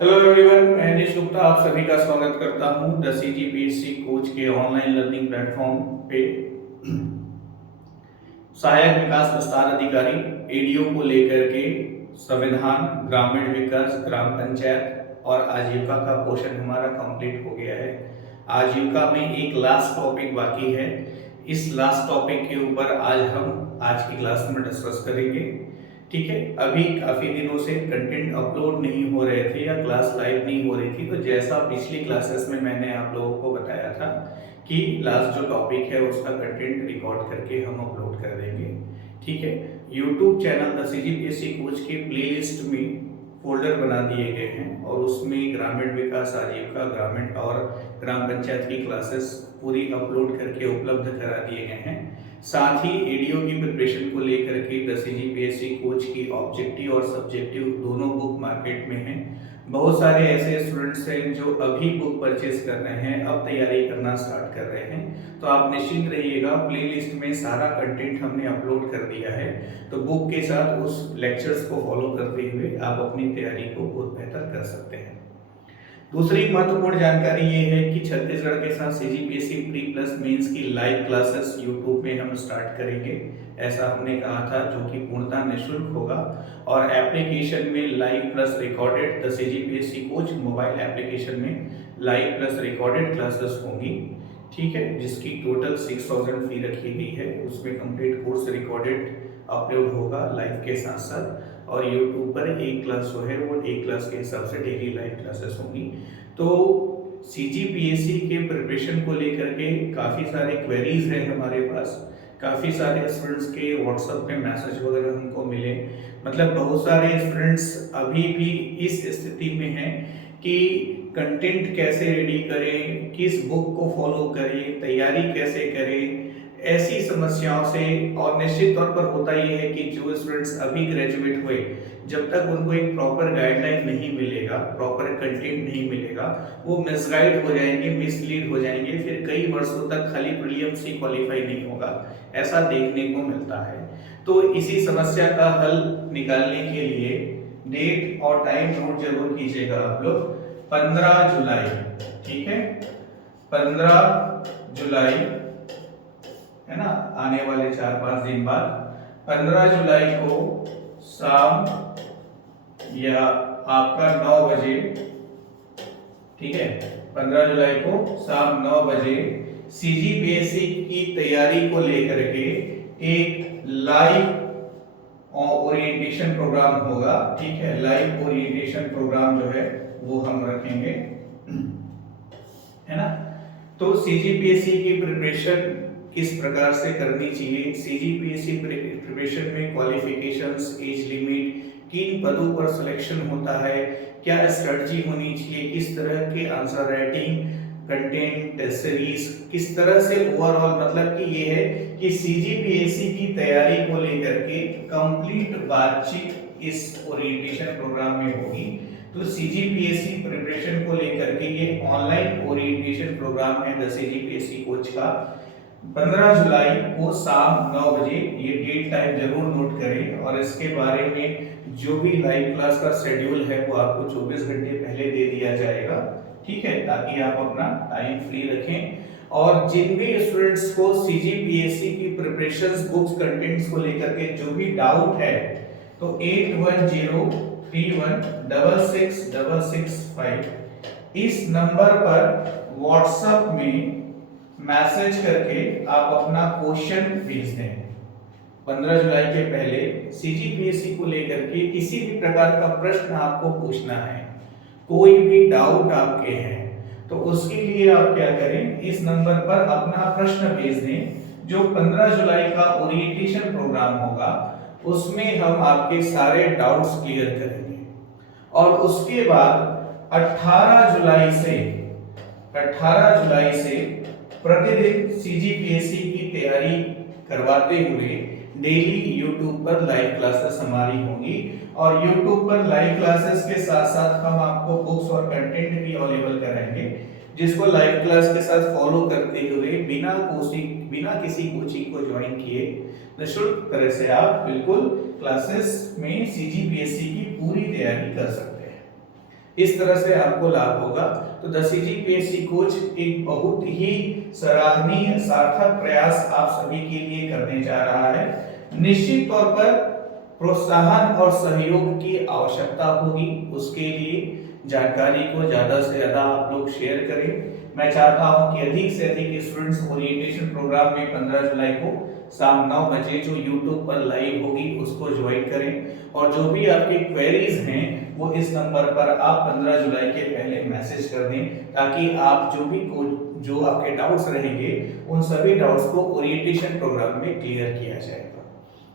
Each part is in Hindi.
हेलो एवरीवन, मैं निश गुप्ता आप सभी का स्वागत करता हूं द सीजीपीएससी कोच के ऑनलाइन लर्निंग प्लेटफॉर्म पे। सहायक विकास विस्तार अधिकारी एडीओ को लेकर के संविधान, ग्रामीण विकास, ग्राम पंचायत और आजीविका का पोर्शन हमारा कंप्लीट हो गया है। आजीविका में एक लास्ट टॉपिक बाकी है। इस लास्ट टॉपिक के ऊपर आज की क्लास में डिस्कस करेंगे। ठीक है, अभी काफी दिनों से कंटेंट अपलोड नहीं हो रहे थे या क्लास लाइव नहीं हो रही थी, तो जैसा पिछली क्लासेस में मैंने आप लोगों को बताया था कि लास्ट जो टॉपिक है उसका कंटेंट रिकॉर्ड करके हम अपलोड कर देंगे। ठीक है, YouTube channel the CGPSC coach के प्लेलिस्ट में फोल्डर बना दिए गए हैं और उसमें ग्रामीण विकास, आजीविका, ग्रामीण और ग्राम पंचायत की क्लासेस पूरी अपलोड करके उपलब्ध करा दिए गए हैं। साथ ही एडीओ की प्रिपरेशन को लेकर के द सीजीपीएससी कोच की ऑब्जेक्टिव और सब्जेक्टिव दोनों बुक मार्केट में हैं। बहुत सारे ऐसे स्टूडेंट्स हैं जो अभी बुक परचेज कर रहे हैं, अब तैयारी करना स्टार्ट कर रहे हैं, तो आप निश्चिंत रहिएगा, प्लेलिस्ट में सारा कंटेंट हमने अपलोड कर दिया है। तो बुक के साथ उस लेक्चर्स को फॉलो करते हुए आप अपनी तैयारी को बहुत बेहतर कर सकते हैं। दूसरी महत्वपूर्ण जानकारी ये है कि छत्तीसगढ़ के साथ सीजीपीएससी प्री प्लस मेंस की लाइव क्लासेस यूट्यूब पे हम स्टार्ट करेंगे, ऐसा हमने कहा था, जो कि पूर्णतः निःशुल्क होगा। और एप्लीकेशन में live plus recorded the CGPSC coach mobile application में लाइव प्लस रिकॉर्डेड क्लासेस होंगी। ठीक है, जिसकी टोटल 6000 फी रखी गई है। उसमें कंप्लीट कोर्स रिकॉर्डेड अपलोड होगा लाइव के साथ साथ, और यूट्यूब पर एक क्लास जो है वो एक क्लास के हिसाब से डेली लाइव क्लासेस होंगी। तो सीजीपीएससी के प्रिपरेशन को लेकर के काफ़ी सारे क्वेरीज हैं हमारे पास, काफ़ी सारे स्टूडेंट्स के व्हाट्सएप पे मैसेज वगैरह हमको मिले। मतलब बहुत सारे स्टूडेंट्स अभी भी इस स्थिति में हैं कि कंटेंट कैसे रेडी करें, किस बुक को फॉलो करें, तैयारी कैसे करें, ऐसी समस्याओं से। और निश्चित तौर पर होता यह है कि जो स्टूडेंट्स अभी ग्रेजुएट हुए, जब तक उनको एक प्रॉपर गाइडलाइन नहीं मिलेगा, प्रॉपर कंटेंट नहीं मिलेगा, वो मिसगाइड हो जाएंगे, मिसलीड हो जाएंगे, फिर कई वर्षों तक खाली प्रीलिम्स ही क्वालिफाई नहीं होगा, ऐसा देखने को मिलता है। तो इसी समस्या का हल निकालने के लिए डेट और टाइम नोट जरूर कीजिएगा आप लोग। 15 जुलाई, ठीक है, 15 जुलाई है ना, आने वाले 4-5 दिन बाद 15 जुलाई को शाम या आपका 9 बजे, ठीक है, 15 जुलाई को शाम 9 बजे सीजीपीएससी की तैयारी को लेकर के एक लाइव ओरिएंटेशन प्रोग्राम होगा। ठीक है, लाइव ओरिएंटेशन प्रोग्राम जो है वो हम रखेंगे, है ना। तो सीजीपीएससी की प्रिपरेशन किस प्रकार से करनी चाहिए, सीजीपीएससी प्रिपरेशन में क्वालिफिकेशंस, एज लिमिट, किन पदों पर सिलेक्शन होता है, क्या स्ट्रेटजी होनी चाहिए, किस तरह के answer writing, content, test series, किस तरह से ओवरऑल, मतलब कि ये है कि सीजीपीएससी की तैयारी को लेकर के कंप्लीट बातचीत इस ओरिएंटेशन प्रोग्राम में होगी। तो सीजीपीएससी प्रिपरेशन को लेकर के ये ऑनलाइन ओरिएंटेशन प्रोग्राम है द सीजीपीएससी कोच का। 15 जुलाई को शाम 9 बजे, ये डेट टाइम जरूर नोट करें, और इसके बारे में जो भी लाइव क्लास का शेड्यूल है वो आपको 24 घंटे पहले दे दिया जाएगा। ठीक है, ताकि आप अपना टाइम फ्री रखें। और जिन भी स्टूडेंट्स को सीजीपीएससी की प्रिपरेशंस, बुक्स, कंटेंट्स को लेकर के जो भी डाउट है, तो 8103166665 इस नंबर पर व्हाट्सएप में मैसेज करके आप अपना क्वेश्चन भेज दें। 15 जुलाई के पहले सीजीपीएससी को लेकर के किसी भी प्रकार का प्रश्न आपको पूछना है, कोई भी डाउट आपके हैं, तो उसके लिए आप क्या करें, इस नंबर पर अपना प्रश्न भेज दें। जो 15 जुलाई का ओरिएंटेशन प्रोग्राम होगा उसमें हम आपके सारे डाउट्स क्लियर करेंगे। और उसके बाद 18 जुलाई से प्रतिदिन सीजीपीएससी की तैयारी करवाते हुए डेली यूट्यूब पर लाइव क्लासेस हमारी होंगी। और यूट्यूब पर लाइव क्लासेस के साथ साथ हम आपको बुक्स और कंटेंट भी अवेलेबल कराएंगे, जिसको लाइव क्लास के साथ फॉलो करते हुए बिना किसी कोचिंग को ज्वाइन किए निःशुल्क तरह से आप बिल्कुल क्लासेस में सीजीपीएससी की पूरी तैयारी कर सकते हैं। इस तरह से आपको लाभ होगा। तो द सीजीपीएससी कोच एक बहुत ही सराहनीय सार्थक प्रयास आप सभी के लिए करने जा रहा है। निश्चित तौर पर प्रोत्साहन और सहयोग की आवश्यकता होगी, उसके लिए जानकारी को ज्यादा से ज्यादा आप लोग शेयर करें। मैं चाहता हूं कि अधिक से अधिक स्टूडेंट्स ओरिएंटेशन प्रोग्राम में 15 जुलाई को शाम 9 बजे जो YouTube पर लाइव होगी उसको ज्वाइन करें, और जो भी आपकी क्वेरीज हैं वो इस नंबर पर आप 15 जुलाई के पहले मैसेज कर दें, ताकि आप जो आपके डाउट्स रहेंगे उन सभी डाउट्स को ओरिएंटेशन प्रोग्राम में क्लियर किया जाएगा।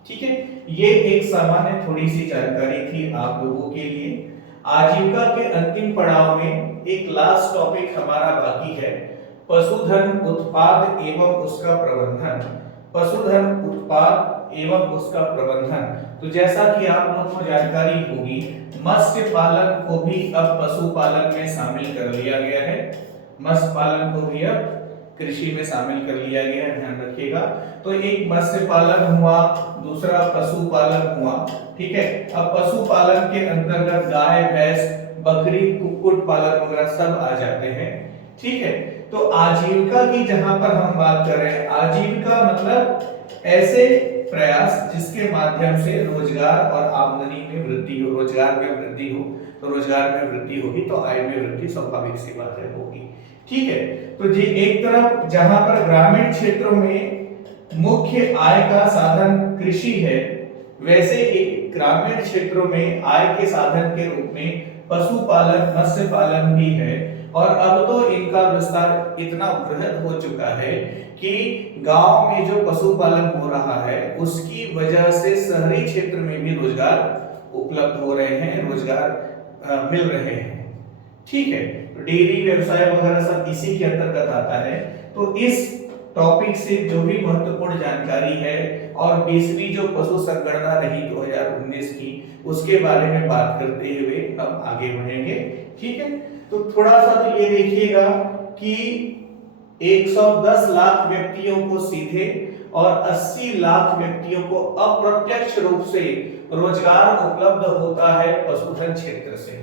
ठीक है, ये एक सामान्य थोड़ी सी जानकारी थी आप लोगों के लिए। आजीविका के अंतिम पड़ाव में एक लास्ट टॉपिक हमारा बाकी है, पशुधन उत्पाद एवं उसका प्रबंधन। पशुधन उत्पाद एवं उसका प्रबंधन, तो जैसा कि आप लोग को जानकारी होगी, मत्स्य पालन को भी अब पशुपालन में शामिल कर लिया गया है। मत्स्य पालन को भी अब कृषि में शामिल कर लिया गया है, ध्यान रखिएगा। तो एक मत्स्य पालन हुआ, दूसरा पशुपालन हुआ। ठीक है, अब पशुपालन के अंतर्गत गाय, भैंस, बकरी, कुक्कुट पालन वगैरह सब आ जाते हैं। ठीक है, तो आजीविका की जहां पर हम बात कर रहे हैं, आजीविका मतलब ऐसे प्रयास जिसके माध्यम से रोजगार और आमदनी में वृद्धि हो। रोजगार में वृद्धि हो तो रोजगार में वृद्धि होगी तो आय में वृद्धि स्वाभाविक सी बात है होगी। ठीक है, तो जी एक तरफ जहां पर ग्रामीण क्षेत्रों में मुख्य आय का साधन कृषि है, वैसे ही ग्रामीण क्षेत्रों में आय के साधन के रूप में पशुपालन, मत्स्य पालन भी है। और अब तो इनका विस्तार इतना बृहद हो चुका है कि गांव में जो पशुपालन हो रहा है उसकी वजह से शहरी क्षेत्र में भी रोजगार उपलब्ध हो रहे हैं, रोजगार मिल रहे हैं। ठीक है, तो डेयरी व्यवसाय वगैरह सब इसी के अंतर्गत आता है। तो इस टॉपिक से जो भी महत्वपूर्ण जानकारी है और 20वीं जो पशु संगणना रही 2019 की, उसके बारे में बात करते हुए हम आगे बढ़ेंगे। ठीक है, तो थोड़ा सा तो ये देखिएगा कि 110 लाख व्यक्तियों को सीधे और 80 लाख व्यक्तियों को अप्रत्यक्ष रूप से रोजगार उपलब्ध होता है पशुधन क्षेत्र से।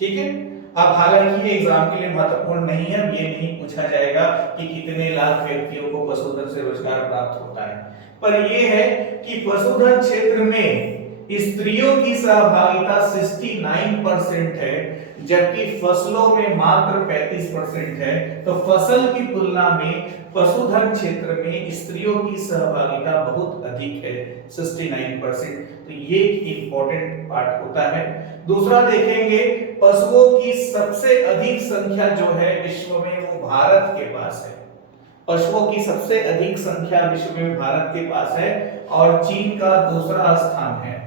ठीक है, अब हालांकि ये एग्जाम के लिए महत्वपूर्ण नहीं है, ये नहीं पूछा जाएगा कि कितने लाख व्यक्तियों को पशुधन से रोजगार प्राप्त होता है, पर यह है कि पशुधन क्षेत्र में स्त्रियों की सहभागिता 69% है, जबकि फसलों में मात्र 35% है। तो फसल की तुलना में पशुधन क्षेत्र में स्त्रियों की सहभागिता बहुत अधिक है, 69%। तो ये इंपॉर्टेंट पार्ट होता है। दूसरा देखेंगे, पशुओं की सबसे अधिक संख्या जो है विश्व में वो भारत के पास है। पशुओं की सबसे अधिक संख्या विश्व में भारत के पास है और चीन का दूसरा स्थान है।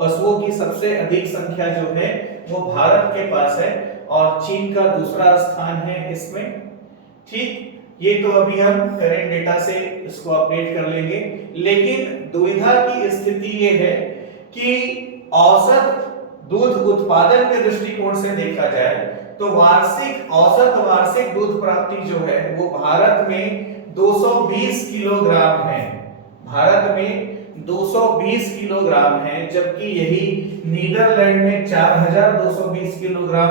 पशुओं की सबसे अधिक संख्या जो है वो भारत के पास है और चीन का दूसरा स्थान है इसमें। ठीक, ये तो अभी हम करेंट डेटा से इसको अपडेट कर लेंगे, लेकिन दुविधा की स्थिति ये है कि औसत दूध उत्पादन के दृष्टिकोण से देखा जाए तो औसत वार्षिक दूध प्राप्ति जो है वो भारत में 220 किलोग्राम है। भारत में 220 किलोग्राम है, जबकि यही नीदरलैंड में 4220 किलोग्राम,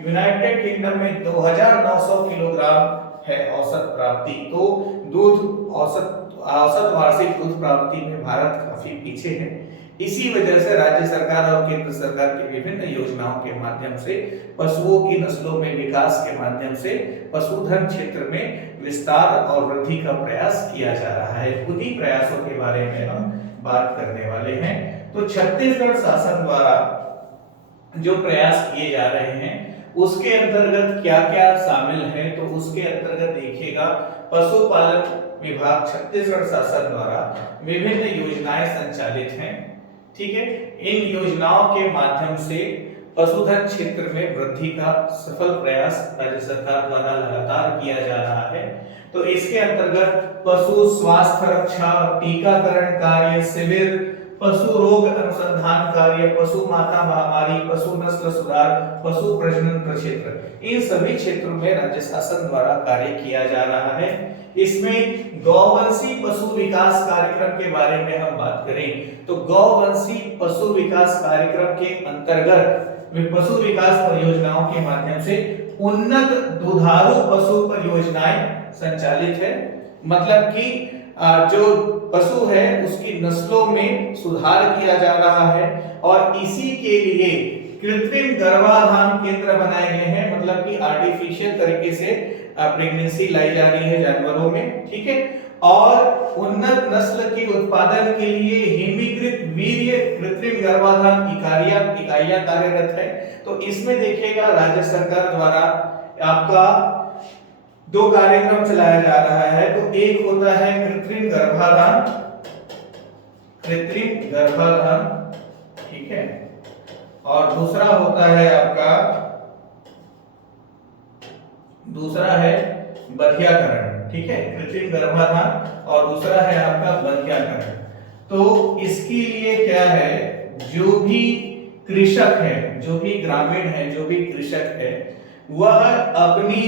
यूनाइटेड किंगडम में 2900 किलोग्राम है औसत प्राप्ति। तो दूध औसत वार्षिक दूध प्राप्ति में भारत काफी पीछे है। इसी वजह से राज्य सरकार और केंद्र सरकार की विभिन्न योजनाओं के माध्यम से पशुओं की नस्लों में विकास के माध्यम से पशुधन क्षेत्र में विस्तार और वृद्धि का प्रयास किया जा रहा है। उन्हीं प्रयासों के बारे में हम बात करने वाले हैं। तो छत्तीसगढ़ शासन द्वारा जो प्रयास किए जा रहे हैं उसके अंतर्गत क्या क्या शामिल है, तो उसके अंतर्गत देखिएगा, पशुपालन विभाग छत्तीसगढ़ शासन द्वारा विभिन्न योजनाएं संचालित हैं। ठीक है, इन योजनाओं के माध्यम से पशुधन क्षेत्र में वृद्धि का सफल प्रयास राज्य सरकार द्वारा लगातार किया जा रहा है। तो इसके अंतर्गत पशु स्वास्थ्य रक्षा, टीकाकरण कार्य, शिविर, पशु रोग अनुसंधान कार्य, पशु माता महामारी, पशु नस्ल सुधार, पशु प्रजनन प्रक्षेत्र, इन सभी क्षेत्रों में राज्य शासन द्वारा कार्य किया जा रहा है। इसमें गौवंशी पशु विकास कार्यक्रम के बारे में हम बात करें तो गौवंशी पशु विकास कार्यक्रम के अंतर्गत पशु विकास परियोजनाओं के माध्यम से उन्नत दुधारू पशु परियोजनाएं संचालित है। मतलब कि जो पशु है उसकी नस्लों में सुधार किया जा रहा है और इसी के लिए कृत्रिम गर्भाधान केंद्र बनाए गए हैं। मतलब कि आर्टिफिशियल तरीके से प्रेगनेंसी लाई जा रही है जानवरों में, ठीक है। और उन्नत नस्ल के उत्पादन के लिए हिमीकृत वीर्य कृत्रिम गर्भाधान इकाइयां कार्यरत है। तो इसमें देखिएगा राज्य सरकार द्वारा आपका 2 कार्यक्रम चलाया जा रहा है। तो एक होता है कृत्रिम गर्भाधान, ठीक है, और दूसरा होता है आपका बधियाकरण, ठीक है। कृत्रिम गर्भाधान और दूसरा है आपका बधियाकरण। तो इसके लिए क्या है, जो भी कृषक है, जो भी ग्रामीण है, जो भी कृषक है, वह अपनी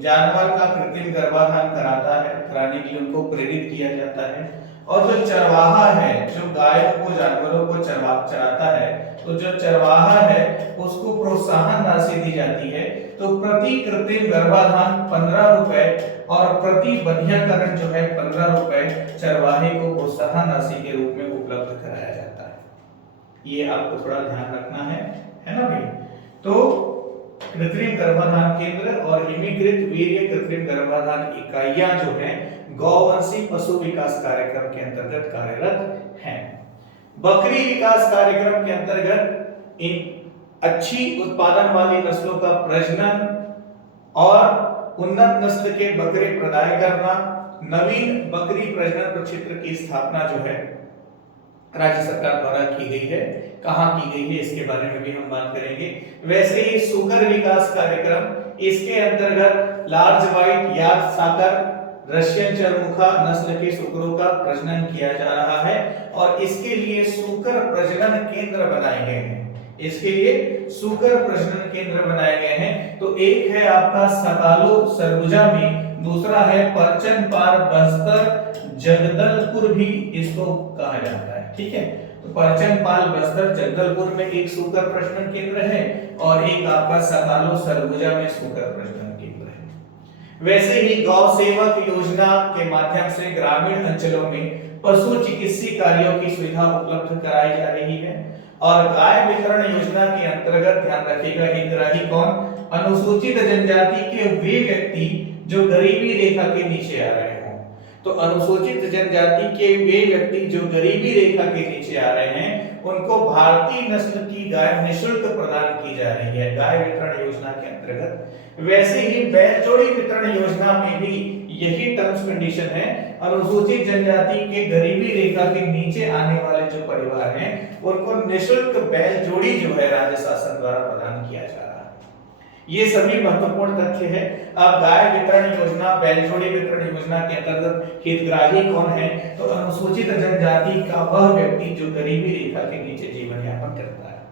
जानवर का कृत्रिम गर्भाधान कराने के लिए उनको प्रेरित किया जाता है। और जो चरवाहा है, जो गायों को जानवरों को चराता है, तो जो चरवाहा है उसको प्रोत्साहन राशि दी जाती है। तो प्रति कृत्रिम गर्भाधान 15 रुपए और प्रति बधियाकरण जो है 15 रुपए चरवाहे को प्रोत्साहन राशि के रूप में उपलब्ध कराया जाता है। ये आपको थोड़ा ध्यान रखना है ना भाई। तो कृत्रिम गर्भाधान केंद्र और हिमीकृत वीर्य कृत्रिम गर्भाधान इकाइयां जो हैं गौवंशी पशु विकास कार्यक्रम के अंतर्गत कार्यरत हैं। बकरी विकास कार्यक्रम के अंतर्गत इन अच्छी उत्पादन वाली नस्लों का प्रजनन और उन्नत नस्ल के बकरे प्रदाय करना, नवीन बकरी प्रजनन प्रक्षेत्र की स्थापना जो है राज्य सरकार द्वारा की गई है। कहां की गई है इसके बारे में भी हम बात करेंगे। वैसे ही सुगर विकास कार्यक्रम, इसके अंतर्गत लार्ज व्हाइट यार्ड साकर रशियन चरमुखा नस्ल के सुकरों का प्रजनन किया जा रहा है और इसके लिए सुकर प्रजनन केंद्र बनाए गए हैं। इसके लिए सुकर प्रजनन केंद्र बनाए गए हैं। तो एक है आपका सकालो सरगुजा में, दूसरा है परचन पार बस्तर जगदलपुर भी इसको कहा जाता है, ठीक है। तो परचन पाल बस्तर जगदलपुर में एक सुकर प्रजनन केंद्र है और एक आपका सकालो सरगुजा में सुकर प्रजनन केंद्र है। वैसे ही गौ सेवक योजना के माध्यम से ग्रामीण अंचलों में पशु चिकित्सीय कार्यों की सुविधा उपलब्ध कराई जा रही है। और गाय वितरण योजना के अंतर्गत ध्यान रखिएगा, हितग्राही कौन, अनुसूचित जनजाति के वे व्यक्ति जो गरीबी रेखा के नीचे आ रहे हों। तो अनुसूचित जनजाति के वे व्यक्ति जो गरीबी रेखा के नीचे आ रहे हैं उनको भारतीय नस्ल की गाय निःशुल्क प्रदान की जा रही है गाय वितरण योजना के अंतर्गत। वैसे ही बैल जोड़ी वितरण योजना में भी यही टर्म्स कंडीशन है। अनुसूचित जनजाति के गरीबी रेखा के नीचे आने वाले जो परिवार हैं उनको निःशुल्क बैल जोड़ी जो है राज्य शासन द्वारा प्रदान किया जा रहा है। ये सभी महत्वपूर्ण तथ्य है। अब गाय वितरण योजना, बैल जोड़ी वितरण योजना के अंतर्गत हितग्राही कौन है, तो अनुसूचित जनजाति का वह व्यक्ति जो गरीबी रेखा के नीचे जीवन यापन करता है,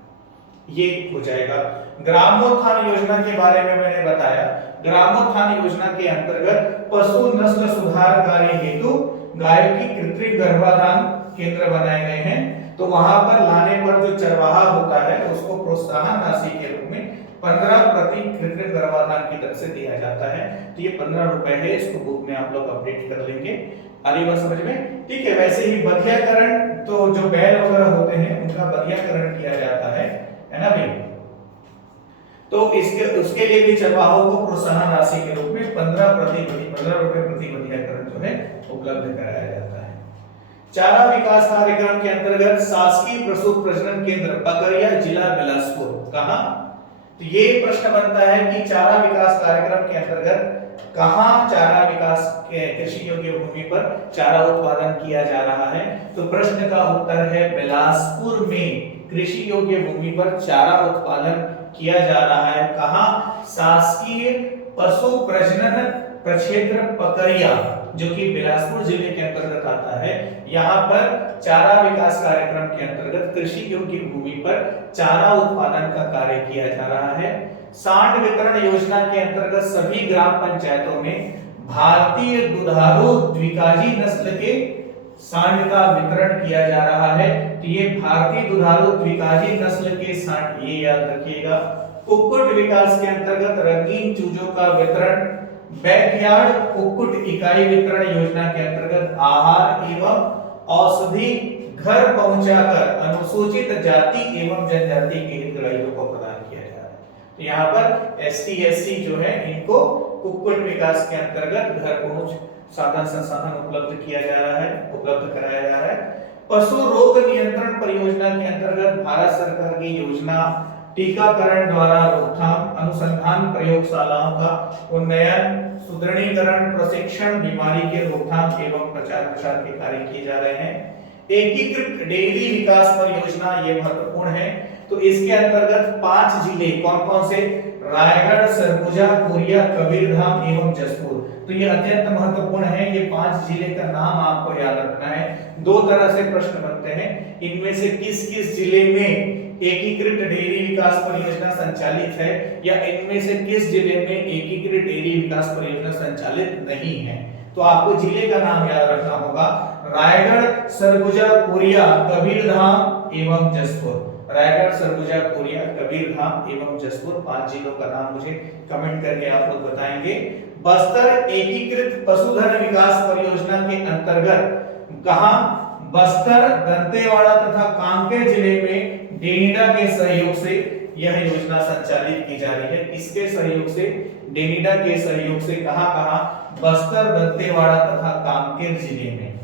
ये हो जाएगा। ग्रामोत्थान योजना के बारे में मैंने बताया। ग्रामोत्थान योजना के अंतर्गत पशु नस्ल सुधार कार्य हेतु गाय की कृत्रिम गर्भाधान केंद्र बनाए गए हैं। तो वहां पर लाने पर जो चरवाहा होता है उसको प्रोत्साहन राशि के रूप में 15 प्रति कृत्रिम गर्भाधान की तरफ से दिया जाता है। तो ये 15 रुपए है, इसको बुक में आप लोग अपडेट कर लेंगे। आगे बात समझ में, ठीक है। वैसे ही बधियाकरण, तो जो बैल वगैरह होते हैं उनका बधियाकरण किया जाता है ना भाई। तो उसके लिए भी चरवाहों को प्रोत्साहन राशि के रूप में 15 रुपए प्रति बधियाकरण जो है उपलब्ध कराया जाता है। चारा विकास कार्यक्रम के अंतर्गत शासकीय पशु प्रजनन केंद्र पकरिया जिला बिलासपुर, कहां, तो ये प्रश्न बनता है कि चारा विकास कार्यक्रम के अंतर्गत कहां चारा विकास के कृषि योग्य भूमि पर चारा उत्पादन किया जा रहा है। तो प्रश्न का उत्तर है बिलासपुर में कृषि योग्य भूमि पर चारा उत्पादन किया जा रहा है। कहां, शासकीय पशु प्रजनन प्रक्षेत्र पकरिया जो कि बिलासपुर जिले के अंतर्गत आता है। यहाँ पर चारा विकास कार्यक्रम के अंतर्गत कृषि योग्य भूमि पर चारा उत्पादन का कार्य किया जा रहा है। सांड वितरण योजना के अंतर्गत सभी ग्राम पंचायतों में भारतीय दुधारू द्विकाजी नस्ल के सांड का वितरण किया जा रहा है। तो ये भारतीय दुधारू द्विकाजी नस्ल के सांड, ये याद रखिएगा। कुक्कुट विकास के अंतर्गत रंगीन चूजों का वितरण, बैकयार्ड कुक्कुट इकाई वितरण योजना के अंतर्गत आहार एवं औषधि घर पहुंचाकर अनुसूचित जाति एवं जनजाति के हितग्राहियों को प्रदान किया जा रहा है। तो यहाँ पर एसटी एससी जो है इनको कुक्कुट विकास के अंतर्गत घर पहुंच साधन संसाधन उपलब्ध किया जा रहा है, उपलब्ध कराया जा रहा है। पशु रोग नियंत्रण परियोजना के अंतर्गत भारत सरकार की योजना टीकाकरण द्वारा रोकथाम, अनुसंधान प्रयोगशालाओं का उन्नयन, सुदृढ़ीकरण, प्रशिक्षण, बीमारी के रोकथाम एवं प्रचार प्रसार के कार्य किए जा रहे हैं। एकीकृत डेयरी विकास परियोजना ये महत्वपूर्ण है। तो इसके अंतर्गत 5 जिले कौन कौन से? रायगढ़, सरगुजा, कोरिया, कबीरधाम एवं जसपुर। तो ये अत्यंत महत्वपूर्ण है। ये 5 जिले का नाम आपको याद रखना है। 2 तरह से प्रश्न बनते हैं, इनमें से किस किस जिले में एकीकृत डेयरी विकास परियोजना संचालित है, या इनमें से किस जिले में एकीकृत डेयरी विकास परियोजना संचालित नहीं है। तो आपको जिले का नाम याद रखना होगा, रायगढ़, सरगुजा, कोरिया, कबीरधाम एवं जसपुर। रायगढ़, सरगुजा, कोरिया, कबीरधाम एवं जसपुर 5 जिलों का नाम मुझे कमेंट करके आप लोग बताएंगे। बस्तर एकीकृत पशुधन विकास परियोजना के अंतर्गत कहां? बस्तर, दंतेवाड़ा तथा कांकेर जिले में डेनिडा के सहयोग से यह योजना संचालित की जा रही है। किसके सहयोग से? डेनिडा के सहयोग से। कहां-कहां? बस्तर, दंतेवाड़ा तथा कांकेर जिले में।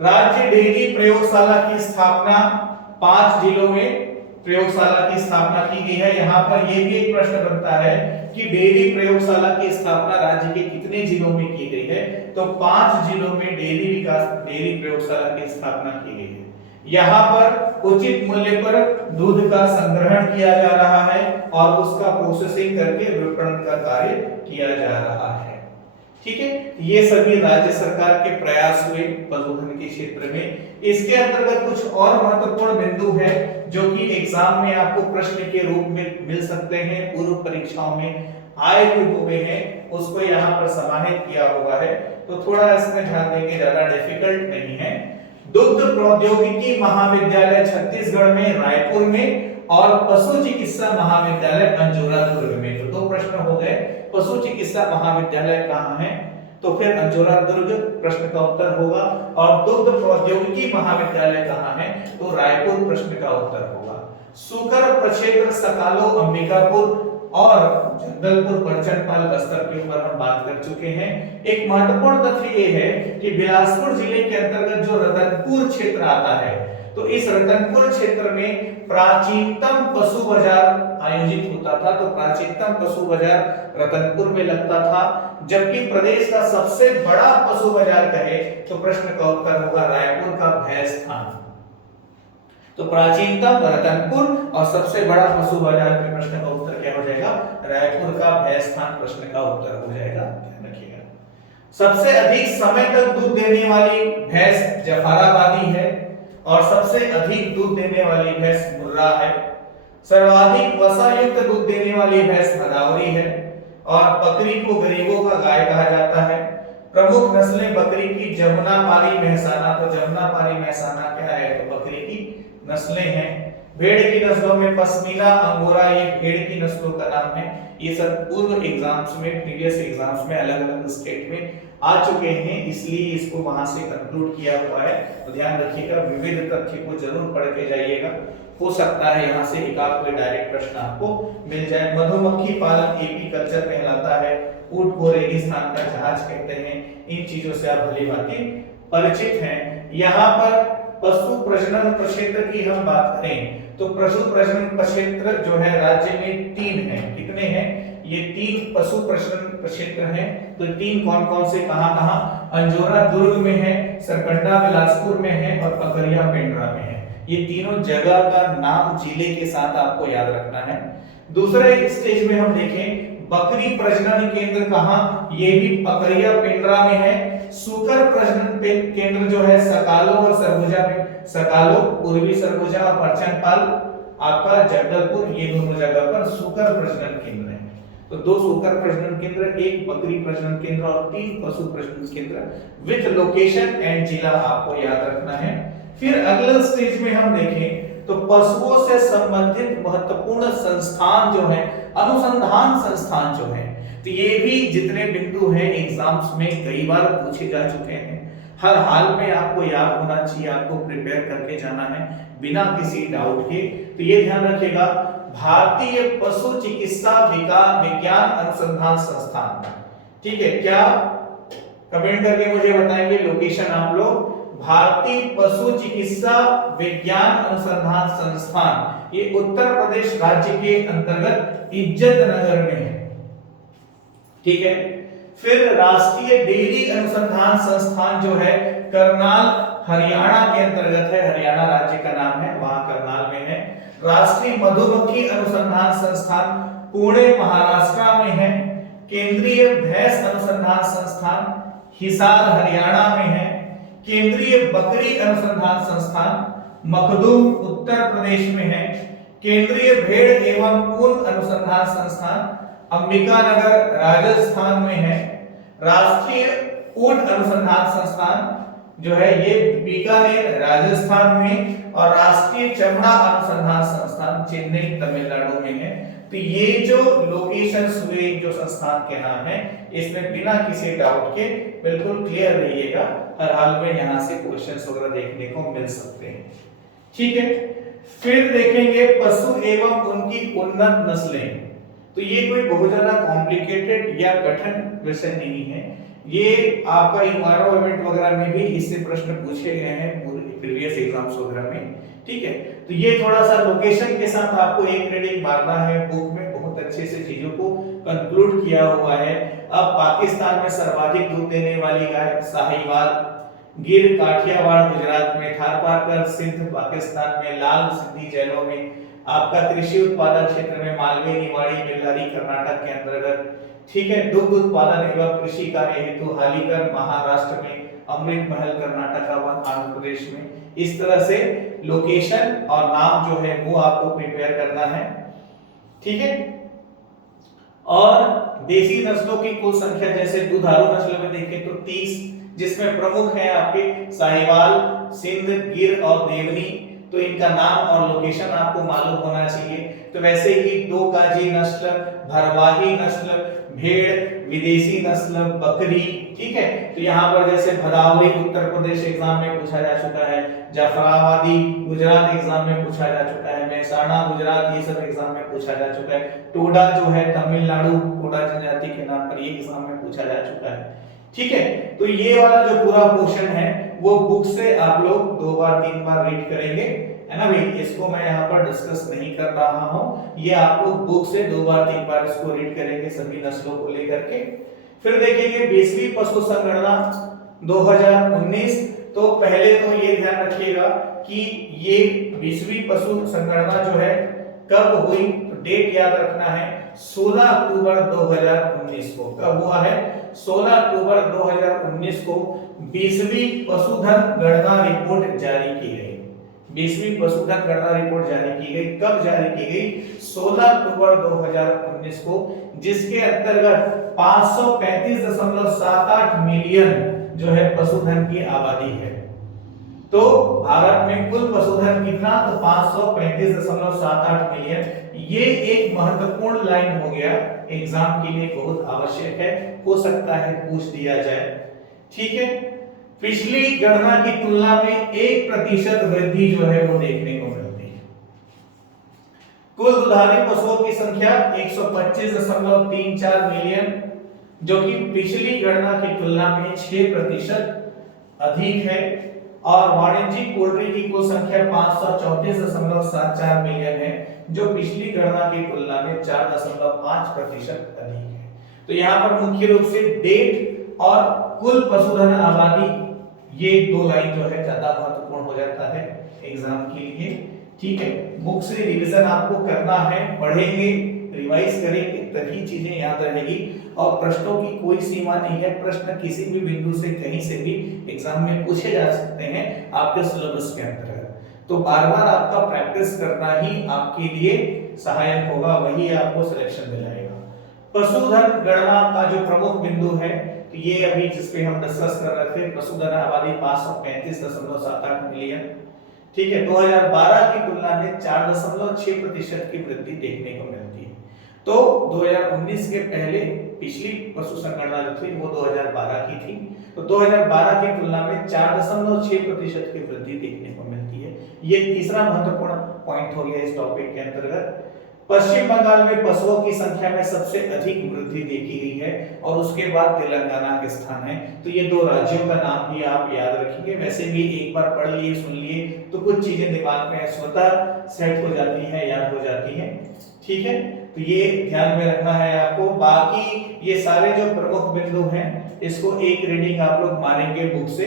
राज्य डेयरी प्रयोगशाला की स्थापना 5 जिलों में प्रयोगशाला की स्थापना की गई है। यहाँ पर यह भी एक प्रश्न बनता है कि डेयरी प्रयोगशाला की स्थापना राज्य के कितने जिलों में की गई है? तो 5 जिलों में डेयरी प्रयोगशाला की स्थापना की गई है। यहाँ पर उचित मूल्य पर दूध का संग्रहण किया जा रहा है और उसका प्रोसेसिंग करके विपणन का कार्य किया जा रहा है। ठीक है, ये सभी राज्य सरकार के प्रयास हुए पशुधन के क्षेत्र में। इसके अंतर्गत कुछ और महत्वपूर्ण बिंदु है जो कि एग्जाम में आपको प्रश्न के रूप में मिल सकते हैं, पूर्व परीक्षाओं में आए हुए हैं, उसको यहाँ पर समाहित किया हुआ है। तो थोड़ा इसमें ध्यान देंगे, ज्यादा डिफिकल्ट नहीं है। दुग्ध प्रौद्योगिकी महाविद्यालय छत्तीसगढ़ में, रायपुर में, और पशु चिकित्सा महाविद्यालय अंजोरा दुर्ग में। तो 2 प्रश्न हो गए। पशु चिकित्सा महाविद्यालय कहाँ है? तो फिर अंजोरा दुर्ग प्रश्न का उत्तर होगा। और दुग्ध प्रौद्योगिकी महाविद्यालय कहाँ है? तो रायपुर प्रश्न का उत्तर होगा। सुकर प्रक्षेत्र सकालो अंबिकापुर और जगदलपुर बरचनपाल बस्तर के ऊपर हम बात कर चुके हैं। एक महत्वपूर्ण तथ्य ये है कि बिलासपुर जिले के अंतर्गत जो रतनपुर क्षेत्र आता है, तो इस रतनपुर क्षेत्र में प्राचीनतम पशु बाजार आयोजित होता था। तो प्राचीनतम पशु बाजार रतनपुर में लगता था। जबकि प्रदेश का सबसे बड़ा पशु बाजार कहे तो प्रश्न का उत्तर होगा रायपुर का भैंस थान। तो प्राचीनतम रतनपुर और सबसे बड़ा पशु बाजार में प्रश्न का उत्तर क्या हो जाएगा? रायपुर का भैंस थान प्रश्न का उत्तर हो जाएगा, ध्यान रखिएगा। सबसे अधिक समय तक दूध देने वाली भैंस जफराबादी है और सबसे अधिक दूध देने वाली भैंस मुर्रा है। सर्वाधिक वसा युक्त दूध देने वाली भैंस भदावरी है और बकरी को गरीबों का गाय कहा जाता है। प्रमुख नस्लें बकरी की जमुनापारी मेहसाना। तो जमुनापारी मेहसाना क्या है? तो बकरी की नस्लें हैं। भेड़ की नस्लों में पश्मीना, अंगोरा, ये भेड़ की नस्लों का नाम है। ये सब पूर्व एग्जाम्स में, प्रीवियस एग्जाम्स में अलग अलग स्टेट में आ चुके हैं, इसलिए इसको वहां से कंक्लूड किया हुआ है। तो ध्यान रखिएगा, विविध तथ्य को जरूर पढ़ के जाइएगा। हो सकता है यहाँ से एक आध कोई डायरेक्ट प्रश्न आपको मिल जाए। मधुमक्खी पालन एपी कल्चर कहलाता है। ऊंट को रेगिस्तान का जहाज कहते हैं। इन चीजों से आप भली भांति परिचित हैं। यहाँ पर पशु प्रजनन प्रक्षेत्र की हम बात करें तो पशु प्रजनन प्रक्षेत्र जो है राज्य में 3 हैं। कितने हैं? ये 3 पशु प्रजनन प्रक्षेत्र हैं। तो 3 कौन कौन से, कहां-कहां? अंजोरा दुर्ग में है, सरकंडा बिलासपुर में है और पकरिया पेंड्रा में है। ये तीनों जगह का नाम जिले के साथ आपको याद रखना है। दूसरे स्टेज में हम देखें बकरी प्रजनन केंद्र कहां? ये भी पकरिया पेंड्रा में है। सुकर प्रजनन केंद्र जो है सकालो और सरगुजा में, सकालो पूर्वी सरगुजा और बरचनपाल आपका जगदलपुर, ये दोनों जगह पर सुकर प्रजनन केंद्र है। तो 2 सूकर प्रजनन केंद्र, 1 बकरी प्रजनन केंद्र और 3 पशु प्रजनन केंद्र विथ लोकेशन एंड जिला आपको याद रखना है। फिर अगले स्टेज में हम देखें तो पशुओं से संबंधित महत्वपूर्ण संस्थान जो है, अनुसंधान संस्थान जो है, तो ये भी जितने बिंदु हैं एग्जाम्स में कई बार पूछे जा चुके हैं। हर हाल में आपको याद होना चाहिए, आपको प्रिपेयर करके जाना है बिना किसी डाउट के। तो ये ध्यान रखिएगा, भारतीय पशु चिकित्सा विज्ञान अनुसंधान संस्थान, ठीक है, क्या कमेंट करके मुझे बताएंगे लोकेशन आप लोग। भारतीय पशु चिकित्सा विज्ञान अनुसंधान संस्थान, ये उत्तर प्रदेश राज्य के अंतर्गत इज्जत नगर में है, ठीक है। फिर राष्ट्रीय डेयरी अनुसंधान संस्थान जो है करनाल हरियाणा के अंतर्गत है, हरियाणा राज्य का नाम है, वहां करनाल में है। राष्ट्रीय मधुमक्खी अनुसंधान संस्थान पुणे महाराष्ट्र में है। केंद्रीय भैंस अनुसंधान संस्थान हिसार हरियाणा में है। केंद्रीय बकरी अनुसंधान संस्थान मखदूम उत्तर प्रदेश में है। केंद्रीय भेड़ एवं ऊन अनुसंधान संस्थान अंबिकानगर राजस्थान में है। राष्ट्रीय ऊंट अनुसंधान संस्थान जो है ये बीकानेर राजस्थान में, और राष्ट्रीय चमड़ा अनुसंधान संस्थान चेन्नई तमिलनाडु में है। तो ये जो लोकेशंस हुए, जो संस्थान के नाम है, इसमें बिना किसी डाउट के बिल्कुल क्लियर रहिएगा, हर हाल में यहाँ से क्वेश्चंस वगैरह देखने को मिल सकते हैं, ठीक है। फिर देखेंगे पशु एवं उनकी उन्नत नस्लें। तो ये कोई बहुत ज्यादा कॉम्प्लिकेटेड या कठिन विषय नहीं है, ये आपका इन्वायरमेंट वगैरह में भी इससे प्रश्न पूछे गए हैं प्रीवियस एग्जाम्स वगैरह में, ठीक है। तो ये थोड़ा सा लोकेशन के साथ आपको एक रीडिंग मारना है, बुक में बहुत अच्छे से चीजों को कंक्लूड किया हुआ है। अब पाकिस्तान में सर्वाधिक दूध देने वाली गाय साहिवाल, गिर काठियावाड़ गुजरात में, थारपारकर सिंध पाकिस्तान में, लाल सिंधी जैलों में, आपका कृषि उत्पादन क्षेत्र में मालवे निवाड़ी बेल्लारी कर्नाटक के अंतर्गत, ठीक है। दुग्ध उत्पादन एवं कृषि कार्य हेतु हालीकर महाराष्ट्र में, अमृत महल कर्नाटक व आंध्र प्रदेश में। इस तरह से लोकेशन और नाम जो है वो आपको प्रिपेयर करना है, ठीक है। और देसी नस्लों की कुल संख्या, जैसे दुधारू नस्लों में देखें तो 30, जिसमें प्रमुख है आपके साहिवाल, सिंध, गिर और देवनी। तो इनका नाम और लोकेशन आपको मालूम होना चाहिए। तो वैसे ही 2 काजी नस्ल, भरवाही नस्ल, भेड़, विदेशी नस्ल, बकरी, ठीक है। तो यहाँ पर जैसे भदावरी उत्तर प्रदेश एग्जाम में पूछा जा चुका है, जाफराबादी गुजरात एग्जाम में पूछा जा चुका है, मेहसाणा गुजरात ये सब एग्जाम में पूछा जा चुका है, टोडा जो है तमिलनाडु, टोडा जनजाति के नाम पर ये एग्जाम में पूछा जा चुका है, ठीक है। तो ये वाला जो पूरा पोर्शन है वो बुक से आप लोग 2 बार 3 बार रीड करेंगे, है ना भाई। इसको मैं यहाँ पर डिस्कस नहीं कर रहा हूँ, ये आप लोग बुक से 2 बार 3 बार इसको रीड करेंगे सभी नस्लों को लेकर के। फिर देखेंगे 20वीं पशु संगणना 2019। तो पहले तो ये ध्यान रखिएगा कि ये 20वीं पशु संगणना जो है कब हुई, तो डेट याद रखना है 16 अक्टूबर 2019 को। कब हुआ है? 16 अक्टूबर 2019 को 20वीं पशुधन गणना रिपोर्ट जारी की गई। 20वीं पशुधन गणना रिपोर्ट जारी की गई। कब जारी की गई? 16 अक्टूबर 2019 को, जिसके अंतर्गत 535.78 मिलियन जो है पशुधन की आबादी है। तो भारत में कुल पशुधन कितना? तो 535.78 मिलियन। ये एक महत्वपूर्ण लाइन हो गया, एग्जाम के लिए बहुत आवश्यक है, हो सकता है पूछ दिया जाए, ठीक है। पिछली गणना की तुलना में 1% वृद्धि जो है वो देखने को मिलती है। कुल दुधारू पशुओं की संख्या 125.34 मिलियन, जो कि पिछली गणना की तुलना में 6% अधिक है। और वाणिज्यिक पोल्ट्री की कुल संख्या 534.74 मिलियन है, जो पिछली गणना की तुलना में 4.5% अधिक है। तो यहाँ पर मुख्य रूप से डेट और कुल पशुधन आबादी, ये 2 लाइन जो है ज्यादा महत्वपूर्ण हो जाता है एग्जाम के लिए, ठीक है। बुक से रिवीजन आपको करना है, पढ़ेंगे, रिवाइज करेंगे, तभी चीजें याद रहेगी। और प्रश्नों की कोई सीमा नहीं है, प्रश्न किसी भी बिंदु से कहीं से भी एग्जाम में पूछे जा सकते हैं आपके सिलेबस के अंतर्गत। तो बार बार आपका प्रैक्टिस करना ही आपके लिए सहायक होगा, वही आपको सिलेक्शन दिलाएगा। पशुधन गणना का जो प्रमुख बिंदु है, तो ये अभी जिसपे हम डिस्कस कर रहे थे, पशुधन आबादी 535.78 मिलियन, ठीक है। 2012 की तुलना में 4.6% की वृद्धि देखने को मिलती है। तो 2019 के पहले पिछली पशु संगणना जो थी वो 2012 की थी, तो 2012 की तुलना में 4.6% की वृद्धि देखने को मिलती है। ये तीसरा महत्वपूर्ण पॉइंट हो गया इस टॉपिक के अंतर्गत। पश्चिम बंगाल में पशुओं की संख्या में सबसे अधिक वृद्धि देखी गई है और उसके बाद तेलंगाना के स्थान है। तो ये दो राज्यों का नाम भी आप याद रखेंगे, वैसे भी एक बार पढ़ लिए सुन लिए तो कुछ चीजें दिमाग में स्वतः सेट हो जाती है, याद हो जाती है, ठीक है। तो ये ध्यान में रखना है आपको। बाकी ये सारे जो प्रमुख बिंदु हैं इसको एक रीडिंग आप लोग मारेंगे बुक से,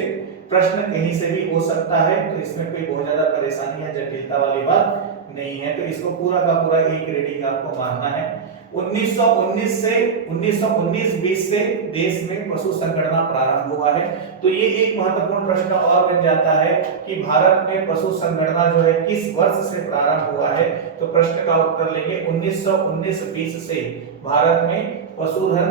प्रश्न कहीं से भी हो सकता है, तो इसमें कोई बहुत ज्यादा परेशानी या जटिलता वाली बात नहीं है। तो इसको पूरा का पूरा एक रीडिंग आपको मारना है। 1919-20 से देश में पशु संगणना प्रारंभ हुआ है। तो ये एक महत्वपूर्ण प्रश्न और बन जाता है कि भारत में पशु संगणना जो है किस वर्ष से प्रारंभ हुआ है। तो प्रश्न का उत्तर लेंगे 1919-20 से भारत में पशुधन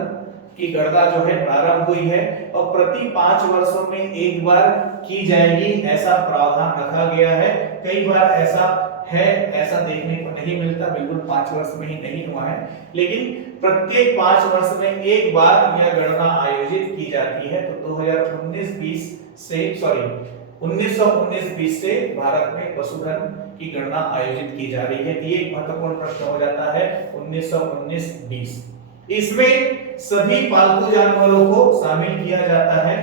की गणना जो है प्रारंभ हुई है और प्रति 5 वर्षों में एक बार की जाएगी, ऐसा प्रावधान रखा गया है। कई बार ऐसा है, ऐसा देखने को नहीं मिलता, बिल्कुल 5 वर्ष में ही नहीं हुआ है, लेकिन प्रत्येक 5 वर्ष में एक बार यह गणना आयोजित की जाती है। तो 1919-20 से भारत में पशुधन की गणना आयोजित की जा रही है। ये एक महत्वपूर्ण प्रश्न हो जाता है 1919-20। इसमें सभी पालतू जानवरों को शामिल किया जाता है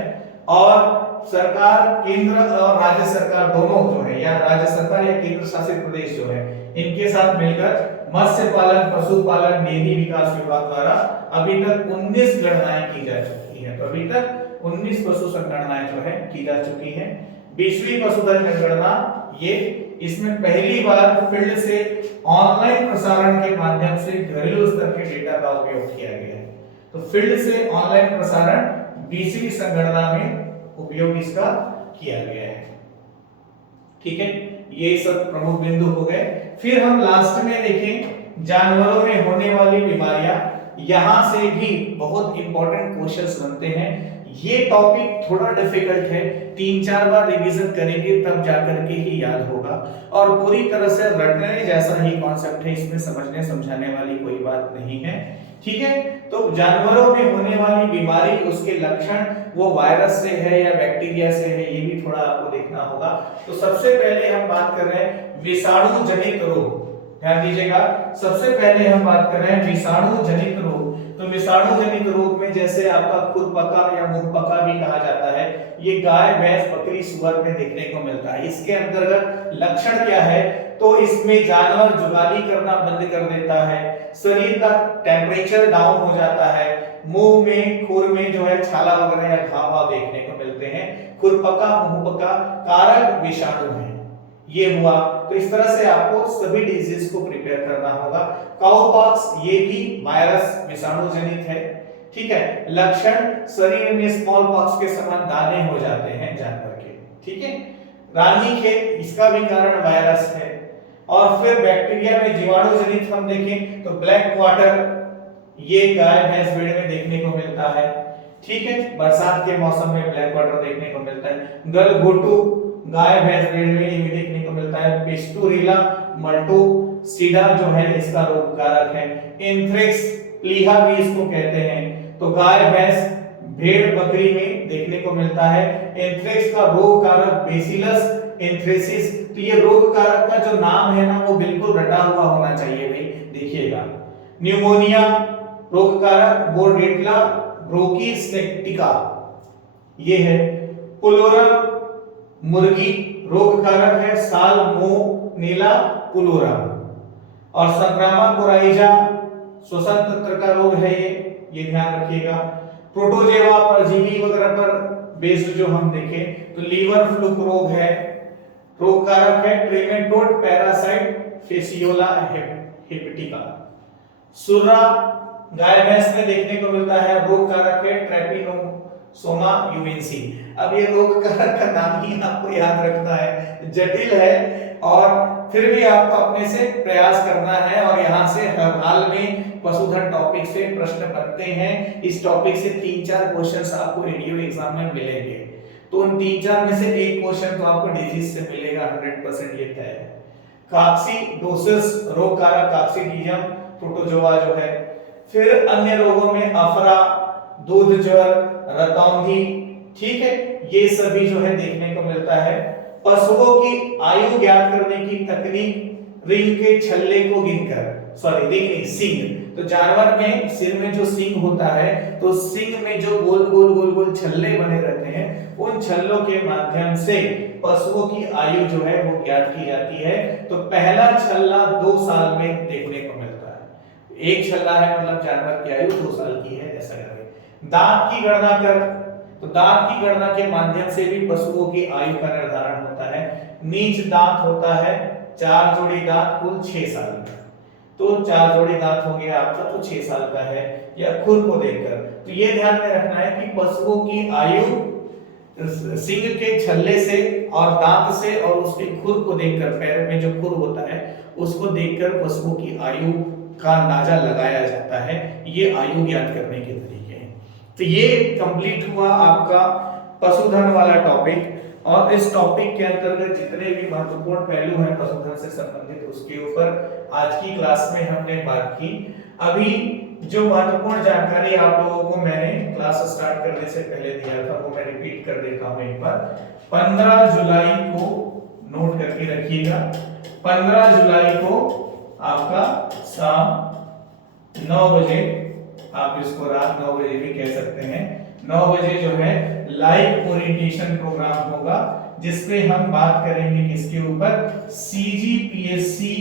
और सरकार, केंद्र और राज्य सरकार दोनों जो है, या राज्य सरकार या केंद्र शासित प्रदेश जो है, इनके साथ मिलकर मत्स्य पालन, पशुपालन, डेयरी विकास विभाग द्वारा अभी तक 19 गणनाएं की जा चुकी है। तो अभी तक 19 पशु संगणनाएं जो है की जा चुकी है। 20वीं पशुधन जनगणना, ये इसमें पहली बार फील्ड से ऑनलाइन प्रसारण के माध्यम से घरेलू स्तर के डेटा का उपयोग किया गया है। तो फील्ड से ऑनलाइन प्रसारण 20वीं संगणना में उपयोग इसका किया गया है, ठीक है। ये सब प्रमुख बिंदु हो गए। फिर हम लास्ट में देखें जानवरों में होने वाली बीमारियां। यहां से भी बहुत इंपॉर्टेंट क्वेश्चंस बनते हैं। ये टॉपिक थोड़ा डिफिकल्ट है, 3-4 बार रिवीजन करेंगे तब जाकर के ही याद होगा और पूरी तरह से रटने जैसा ही कॉन्सेप्ट है, इसमें समझने समझाने वाली कोई बात नहीं है, ठीक है। तो जानवरों में होने वाली बीमारी, उसके लक्षण, वो वायरस से है या बैक्टीरिया से है, ये भी थोड़ा आपको देखना होगा। तो सबसे पहले हम बात कर रहे हैं विषाणु जनित रोग। ध्यान दीजिएगा, सबसे पहले हम बात कर रहे हैं विषाणु जनित रोग। तो विषाणु जनित रोग में जैसे आपका खुरपका या मुंहपका भी कहा जाता है, ये गाय, भैंस, बकरी, सुअर में देखने को मिलता है। इसके अंतर्गत लक्षण क्या है? तो इसमें जानवर जुगाली करना बंद कर देता है, शरीर का टेम्परेचर डाउन हो जाता है, मुंह में, खुर में जो है छाला वगैरह या घाव देखने को मिलते हैं। खुरपका, मुंहपका कारक विषाणु है, ये हुआ। तो इस तरह से आपको सभी डिजीज को प्रिपेयर करना होगा। काउपॉक्स, ये भी वायरस विषाणु जनित है, ठीक है। लक्षण, शरीर में स्मॉल पॉक्स के समान दाने हो जाते हैं जानवर के, ठीक है। रानीखेत, इसका भी कारण वायरस है। और फिर बैक्टीरिया में जीवाणु जनित हम देखें तो ब्लैक क्वार्टर, ये गाय, भैंस, भेड़ में देखने को मिलता है, ठीक है। बरसात के मौसम में ब्लैक क्वार्टर देखने को मिलता है। गलघोटू, गाय, भैंस, भेड़ में ये भी देखने को मिलता है। पेस्टुरिला मल्टोसिडा जो है इसका रोग कारक है। एंथ्रेक्स, प्लीहा भी इसको कहते हैं, तो गाय, भैंस, भेड़, बकरी में देखने को मिलता है। एंथ्रेक्स का रोग कारक बेसिलस एंथ्रेसिस। तो ये रोग कारक का जो नाम है ना, वो बिल्कुल रटा हुआ होना चाहिए भाई, देखिएगा। न्यूमोनिया, रोग कारक बोर्डेटला ब्रोंकिस्टेटिका, ये है। पुलोरम, मुर्गी, रोग कारक है साल्मोनेला पुलोरम। और संक्रामक कोराइजा, श्वसन तंत्र का रोग है ये ध्यान रखिएगा। प्रोटोजेवा, परजीवी वगैरह पर बेस्ड जो हम देखें तो लीवर फ्लूक रोग है, रोग कारक है ट्रेमेटोड पैरासाइट फेसियोला हेपेटिका। सुर्रा, गाय, भैंस में देखने को मिलता है, रोग कारक है ट्रैपिनोसोमा यूवेंसी। अब ये रोग कारक का नाम ही आपको याद रखना है, जटिल है और फिर भी आपको अपने से प्रयास करना है और यहाँ से हर हाल में पशुधन टॉपिक से प्रश्न बनते हैं। इस टॉपिक से 3-4 क्वेश्चंस आपको एडीओ एग्जाम में मिलेंगे, तो उन 3-4 में से एक क्वेश्चन तो आपको डिजीज से मिलेगा 100% ये तय है। काकसिडोसिस रोग कारक काकसिडियम प्रोटोजोआ जो है। फिर अन्य रोगों में अफरा, दूध ज्वर, रतौंधी, ठीक है, ये सभी जो है देखने को मिलता है। पशुओं की आयु ज्ञात करने की तकनीक रिंग के छल्ले को गिनकर, सॉरी रिंग नहीं सींग, तो जानवर में सिर में जो सींग होता है तो सींग में जो गोल गोल गोल गोल छल्ले बने रहते हैं, उन छल्लों के माध्यम से पशुओं की आयु जो है वो ज्ञात की जाती है। तो पहला छल्ला 2 साल में देखने को मिलता है। एक छल्ला है मतलब जानवर की आयु 2 साल की है, ऐसा करें। दांत की गणना कर, तो दांत की गणना के माध्यम से भी पशुओं की आयु का निर्धारण होता है। नीच दांत होता है 4 जोड़ी दांत कुल 6 साल में, तो 4 जोड़ी दांत हो गया आपका, तो 6 साल का है। या खुर को देखकर, तो ये ध्यान में रखना है कि पशुओं की आयु सींग के छल्ले से और दांत से और उसके खुर को देखकर, पैर में जो खुर होता है उसको देखकर पशुओं की आयु का अंदाजा लगाया जाता है। ये आयु ज्ञात करने के तरीके हैं। तो ये कंप्लीट हुआ आपका पशुधन वाला टॉपिक। और इस टॉपिक के अंतर्गत जितने भी महत्वपूर्ण पहलू हैं पशुधन से संबंधित, उसके ऊपर आज की क्लास में हमने बात की। अभी जो महत्वपूर्ण जानकारी आप लोगों को मैंने क्लास स्टार्ट करने से पहले दिया था वो मैं रिपीट कर देता हूं एक बार। 15 जुलाई को नोट करके रखिएगा, 15 जुलाई को आपका शाम 9 बजे, आप इसको रात 9 बजे भी कह सकते हैं, 9 बजे जो है लाइव ओरिएंटेशन प्रोग्राम होगा, जिसपे हम बात करेंगे किसके ऊपर, सीजीपीएससी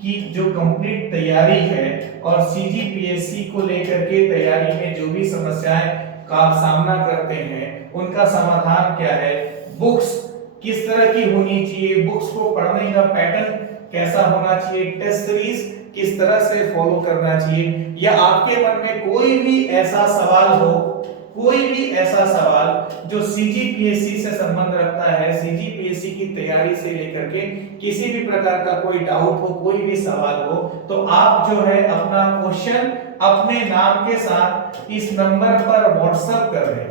की जो कंप्लीट तैयारी है और सीजीपीएससी को लेकर के तैयारी में जो भी समस्याएं का आप सामना करते हैं उनका समाधान क्या है, बुक्स किस तरह की होनी चाहिए, बुक्स को पढ़ने का पैटर्न कैसा होना चाहिए, टेस्ट सीरीज किस तरह से फॉलो करना चाहिए, या आपके मन में कोई भी ऐसा सवाल हो, कोई भी ऐसा सवाल जो सीजीपीएससी से संबंध रखता है, सीजीपीएससी की तैयारी से लेकर के किसी भी प्रकार का कोई डाउट हो, कोई भी सवाल हो, तो आप जो है अपना क्वेश्चन अपने नाम के साथ इस नंबर पर व्हाट्सएप कर दें।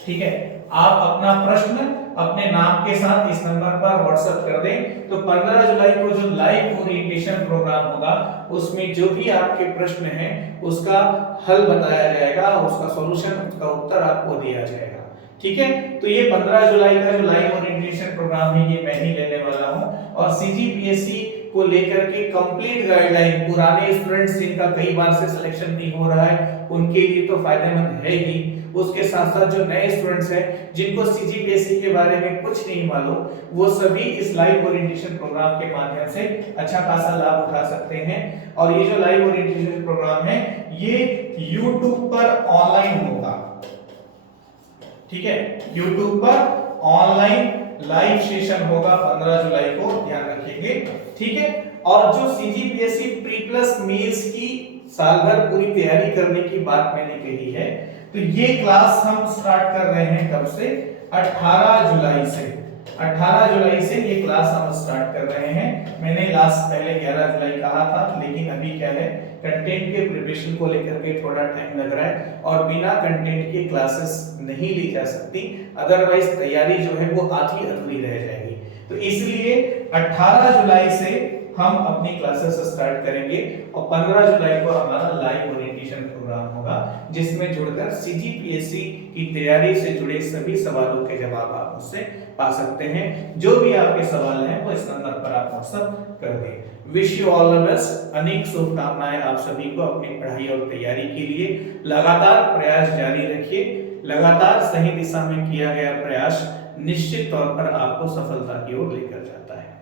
ठीक है, आप अपना प्रश्न अपने नाम के साथ इस नंबर पर व्हाट्सएप कर दें। तो 15 जुलाई को जो लाइव ओरिएंटेशन प्रोग्राम होगा उसमें जो भी आपके प्रश्न हैं उसका हल बताया जाएगा, उसका सॉल्यूशन, उसका उत्तर आपको दिया जाएगा। ठीक है, तो ये 15 जुलाई का जो लाइव ओरिएंटेशन प्रोग्राम है ये मैं ही लेने वाला हूं। और सीजीपीएससी को लेकर के कंप्लीट गाइडलाइन पुराने स्टूडेंट्स जिनका कई बार से सिलेक्शन नहीं हो रहा है उनके लिए तो फायदेमंद है ही, उसके साथ साथ जो नए स्टूडेंट्स हैं जिनको सीजीपीएससी के बारे में कुछ नहीं मालूम, वो सभी इस लाइव ओरिएंटेशन प्रोग्राम के माध्यम से अच्छा खासा लाभ उठा सकते हैं। और ये जो लाइव ओरिएंटेशन प्रोग्राम है ये YouTube पर ऑनलाइन होगा। ठीक है, YouTube पर ऑनलाइन लाइव सेशन होगा 15 जुलाई को, ध्यान रखिएगा। ठीक है, और जो सीजीपीएससी प्री प्लस मेंस की साल भर पूरी तैयारी करने की बात मैंने कही है, तो ये क्लास हम स्टार्ट कर रहे हैं कब से, 18 जुलाई से। 18 जुलाई से ये क्लास हम स्टार्ट कर रहे हैं। मैंने लास्ट पहले 11 जुलाई कहा था, लेकिन अभी क्या है कंटेंट के प्रिपरेशन को लेकर के थोड़ा टाइम लग रहा है और बिना कंटेंट के क्लासेस नहीं ली जा सकती, अदरवाइज तैयारी जो है वो आधी अधूरी रह जाएगी। तो इसलिए 18 जुलाई से हम अपनी क्लासेस स्टार्ट करेंगे और 15 जुलाई को हमारा लाइव ओरिएंटेशन प्रोग्राम होगा, जिसमें जुड़कर सीजीपीएससी की तैयारी से जुड़े सभी सवालों के जवाब आप मुझसे पा सकते हैं। जो भी आपके सवाल हैं वो इस नंबर पर आप व्हाट्सएप कर दें। Wish you all the best, अनेक शुभकामनाएं आप सभी को अपनी पढ़ाई और तैयारी के लिए। लगातार प्रयास जारी रखिए, लगातार सही दिशा में किया गया प्रयास निश्चित तौर पर आपको सफलता की ओर लेकर जाता है।